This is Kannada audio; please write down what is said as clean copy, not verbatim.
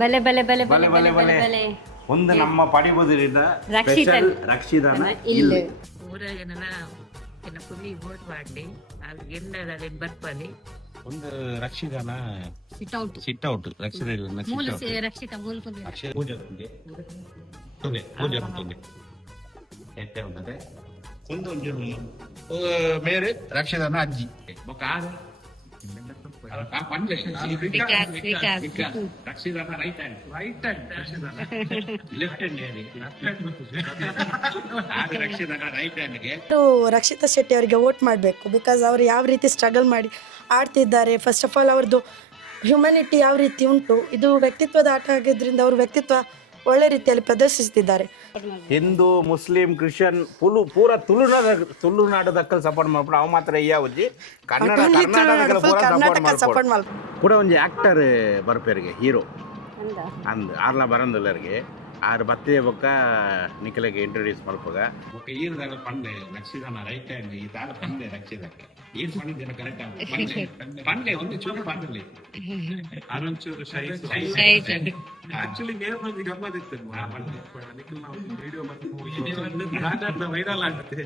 ಬಲೆ ಬಲೆ ಬಲೆ ಬಲೆ ಬಲೆ ಬಲೆ ಬಲೆ ಒಂದು ನಮ್ಮ ಪಡಿಬುದಿರಿದ ರಕ್ಷಿತನ್. ರಕ್ಷಿತನ ಇಲ್ಲಿ ಊರಾಗನೆಲ್ಲ ಏನ ಪುಲಿ ವೋಟ್ ಮಾಡಿ ಅದು ಗೆಲ್ಲದಲ್ಲಿ ಬರ್ಪಲ್ಲಿ ಒಂದು ರಕ್ಷಿತನ ಸಿಟ್ಔಟ್ ಸಿಟ್ ಔಟ್ ರಕ್ಷಿತ ಮೂಲ ರಕ್ಷಿತ ಮೂಲ ಪೂಜೆ ಪೂಜೆ ಎಂತ ಉಂಟದೆ ಒಂದು ಮೇರೆ ರಕ್ಷಿತನ ಅಜ್ಜಿ ರಕ್ಷಿತನ ರೈಟ್ ಹ್ಯಾಂಡ್ ಲೆಫ್ಟ್ ಹ್ಯಾಂಡ್ ರಕ್ಷಿತನ ರೈಟ್ ಹ್ಯಾಂಡ್ಗೆ ರಕ್ಷಿತಾ ಶೆಟ್ಟಿ ಅವರಿಗೆ ವೋಟ್ ಮಾಡಬೇಕು. ಬಿಕಾಸ್ ಅವರು ಯಾವ ರೀತಿ ಸ್ಟ್ರಗಲ್ ಮಾಡಿ ಆಡ್ತಿದ್ದಾರೆ. ಫಸ್ಟ್ ಆಫ್ ಆಲ್ ಅವ್ರದ್ದು ಹ್ಯುಮ್ಯಾನಿಟಿ ಯಾವ ರೀತಿ ಉಂಟು, ಇದು ವ್ಯಕ್ತಿತ್ವದ ಆಟ ಆಗಿದ್ದರಿಂದ ಅವ್ರ ವ್ಯಕ್ತಿತ್ವ ಒಳ್ಳೆ ರೀತಿಯಲ್ಲಿ ಪ್ರದರ್ಶಿಸ್ತಿದ್ದಾರೆ. ಹಿಂದೂ ಮುಸ್ಲಿಂ ಕ್ರಿಶ್ಚಿಯನ್ ಪೂರ ತುಳುನಾಡು ದಕ್ಕಲ್ ಸಪೋರ್ಟ್ ಮಾಡ್ಬಿಟ್ಟು ಅವ ಮಾತ್ರ ಯಾವ್ದು ಕನ್ನಡ ಕರ್ನಾಟಕ ಸಪೋರ್ಟ್ ಮಾಡಿ ಕೂಡ ಒಂದು ಆಕ್ಟರ್ ಬರ್ಪೇರಿಗೆ ಹೀರೋ ಅಂದ್ ಆರ್ಲ ಬರಂದಲ್ಲರಿಗೆ ಆರು ಬತ್ತೆ ಬೊಕ್ಕ ನಿಖಿಲಗೆ ಇಂಟ್ರೊಡ್ಯೂಸ್ ಮಾಡ್ಪಾಗ ಈರ್ದಾಗ ಪಂಡೆ ರಕ್ಷಿತನ ರೈಟ್ ಹ್ಯಾಂಡ್ ಈ ದಾರ ಪಂಡೆ ರಕ್ಷಿತಕ್ಕೆ ಏನ್ ಮಾಡಿದ್ದೇನೆ ಕರೆಕ್ಟ್ ಪಂಡೆ ಒಂದು ಚೂರು ಪಾತ್ರಲಿ ಅದೊಂಚೂರು ಆಕ್ಚುಲಿ ನೇರ ಗಮ್ಮತ್ತಿತ್ತು ನಿಖಿಲ್ ನಾವು ವಿಡಿಯೋ ಮತ್ತೆ ವೈರಲ್ ಆಗುತ್ತೆ